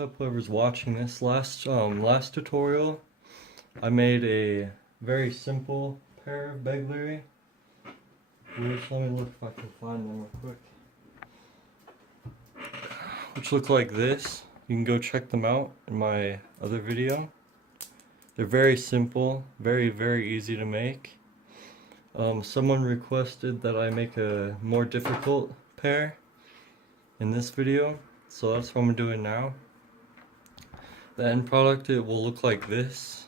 Up whoever's watching this last tutorial, I made a very simple pair of Begleri, which let me look if I can find them real quick, which look like this. You can go check them out in my other video. They're very simple, very easy to make. Someone requested that I make a more difficult pair in this video, so that's what I'm doing now. The end product, it will look like this.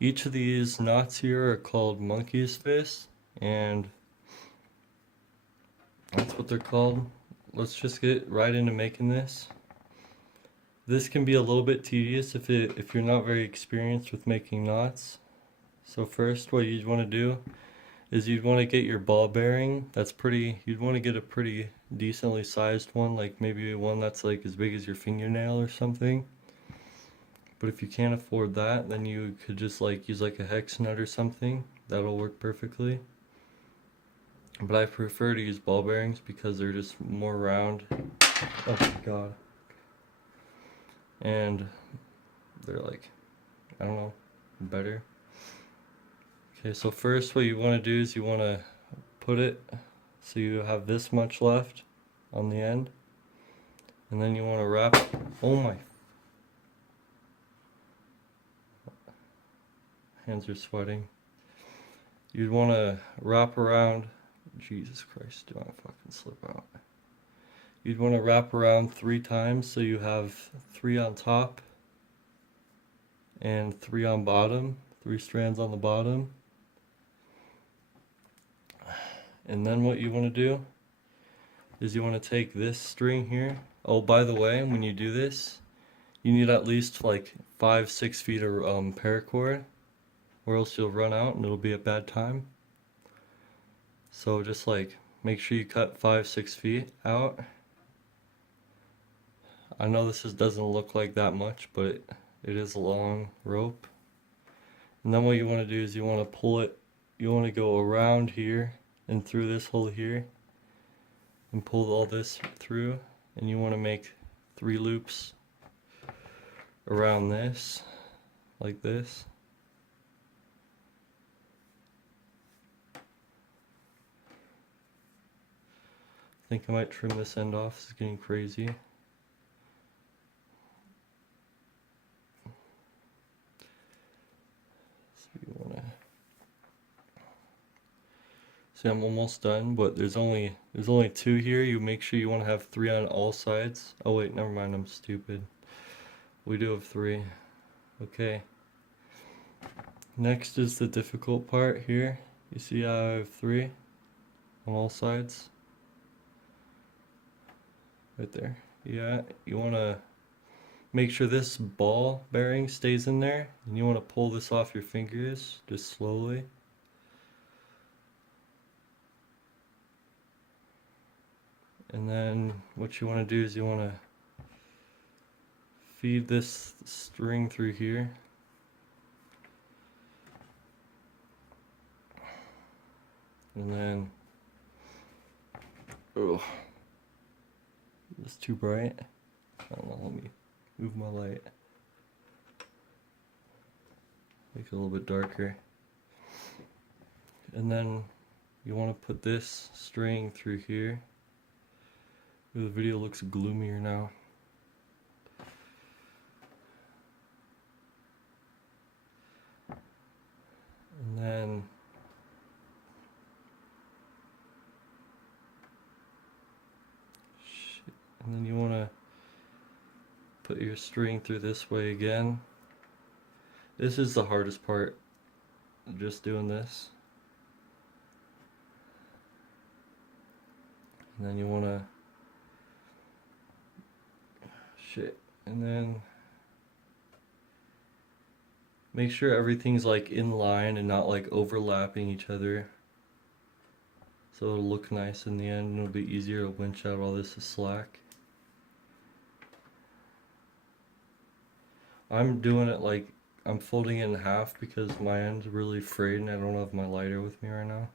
Each of these knots here are called Monkey's Fist, and that's what they're called. Let's just get right into making this. This can be a little bit tedious if you're not very experienced with making knots. So first, what you'd want to do is you'd want to get your ball bearing. You'd want to get a pretty decently sized one, like maybe one that's like as big as your fingernail or something. But if you can't afford that, then you could just use like a hex nut or something. That'll work perfectly. But I prefer to use ball bearings because they're just more round. Oh my god. And they're I don't know, better. Okay, so first what you want to do is you want to put it so you have this much left on the end. And then you want to wrap, oh my, hands are sweating. You'd want to wrap around, Jesus Christ, do I fucking slip out? You'd want to wrap around 3 times so you have 3 on top and 3 on bottom, 3 strands on the bottom. And then what you want to do is you want to take this string here. Oh, by the way, when you do this, you need at least 5-6 feet of paracord, or else you'll run out and it'll be a bad time. So just make sure you cut 5-6 feet out. I know this doesn't look like that much, but it is a long rope. And then what you want to do is you want to pull it, you want to go around here and through this hole here and pull all this through, and you want to make 3 loops around this, like this. I think I might trim this end off, this is getting crazy. So you wanna see, I'm almost done, but there's only 2 here. You make sure you want to have 3 on all sides. Oh wait, never mind, I'm stupid. We do have 3. Okay. Next is the difficult part here. You see how I have 3 on all sides? Right there. Yeah, you want to make sure this ball bearing stays in there, and you want to pull this off your fingers just slowly. And then what you want to do is you want to feed this string through here. And then, oh, it's too bright. I don't know, let me move my light. Make it a little bit darker. And then you want to put this string through here. The video looks gloomier now. And then you want to put your string through this way again. This is the hardest part, just doing this. And then you want to and then make sure everything's in line and not overlapping each other, so it'll look nice in the end and it'll be easier to winch out all this slack. I'm doing it I'm folding it in half because my end's really frayed and I don't have my lighter with me right now.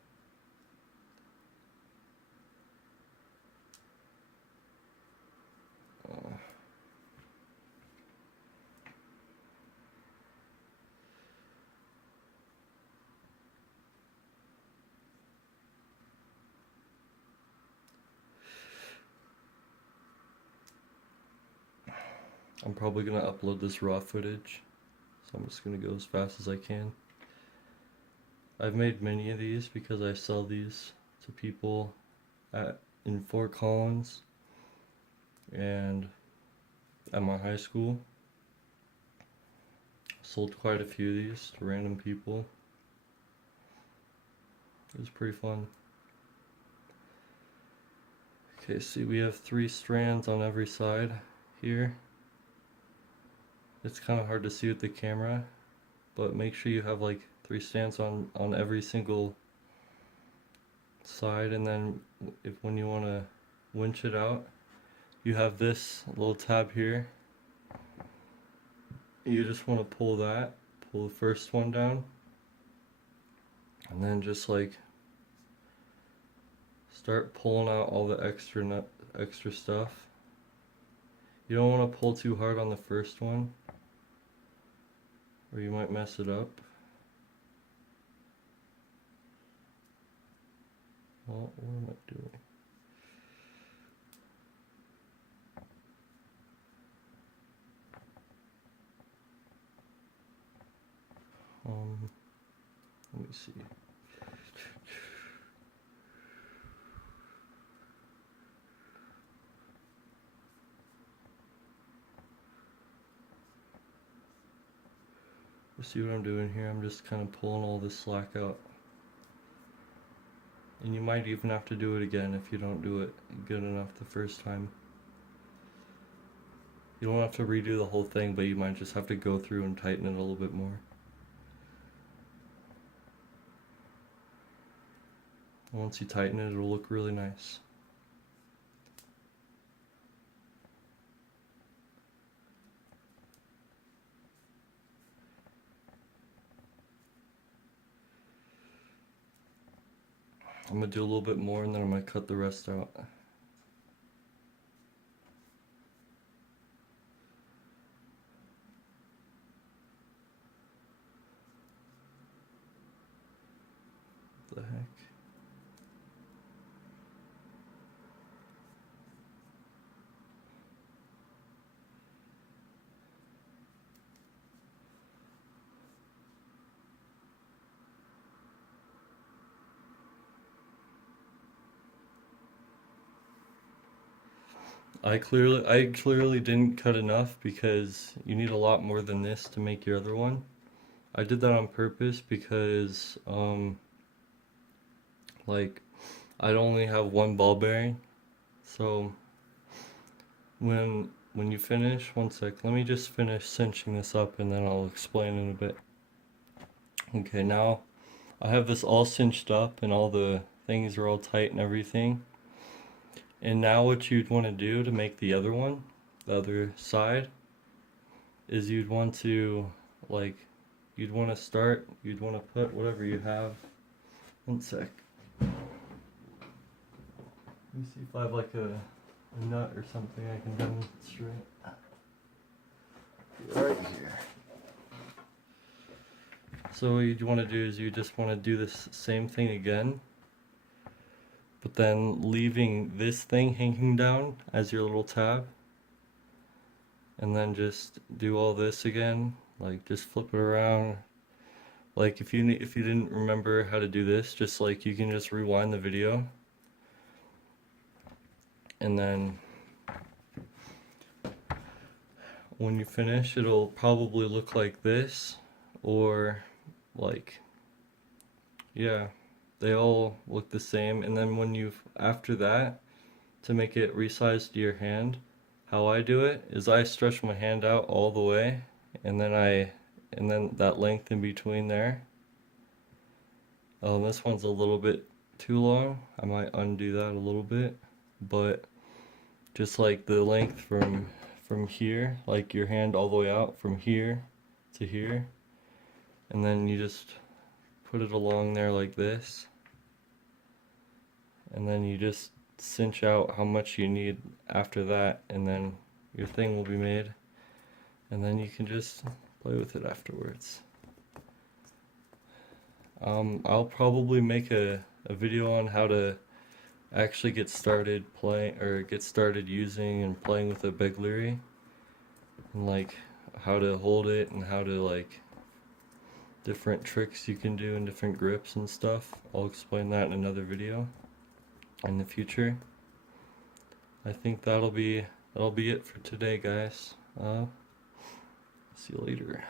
I'm probably gonna upload this raw footage, so I'm just gonna go as fast as I can. I've made many of these because I sell these to people in Fort Collins and at my high school. Sold quite a few of these to random people. It was pretty fun. Okay, see, we have 3 strands on every side here. It's kind of hard to see with the camera, but make sure you have like 3 strands on every single side, and then when you want to winch it out, you have this little tab here. You just want to pull the first one down, and then just like start pulling out all the extra stuff. You don't want to pull too hard on the first one, or you might mess it up. Well, what am I doing? Let me see. You see what I'm doing here? I'm just kind of pulling all this slack out. And you might even have to do it again if you don't do it good enough the first time. You don't have to redo the whole thing, but you might just have to go through and tighten it a little bit more. Once you tighten it, it'll look really nice. I'm gonna do a little bit more and then I'm gonna cut the rest out. What the heck? I clearly didn't cut enough because you need a lot more than this to make your other one. I did that on purpose because like I'd only have 1 ball bearing. So when you finish, one sec, let me just finish cinching this up and then I'll explain in a bit. Okay, now I have this all cinched up and all the things are all tight and everything. And now what you'd want to do to make the other one, the other side, is you'd want to put whatever you have. One sec. Let me see if I have like a nut or something I can demonstrate. Right here. So what you'd want to do is you just want to do this same thing again, but then leaving this thing hanging down as your little tab, and then just do all this again, like just flip it around. Like if you didn't remember how to do this, just like you can just rewind the video, and then when you finish it'll probably look like this, or like, yeah, they all look the same. And then when after that, to make it resize to your hand, how I do it is I stretch my hand out all the way, and then that length in between there. Oh, this one's a little bit too long. I might undo that a little bit, but just like the length from here, like your hand all the way out from here to here, and then you just put it along there like this, and then you just cinch out how much you need after that, and then your thing will be made, and then you can just play with it afterwards. I'll probably make a video on how to actually get started playing, or get started using and playing with a Begleri. and like how to hold it and how to like different tricks you can do and different grips and stuff. I'll explain that in another video in the future. I think that'll be it for today, guys. See you later.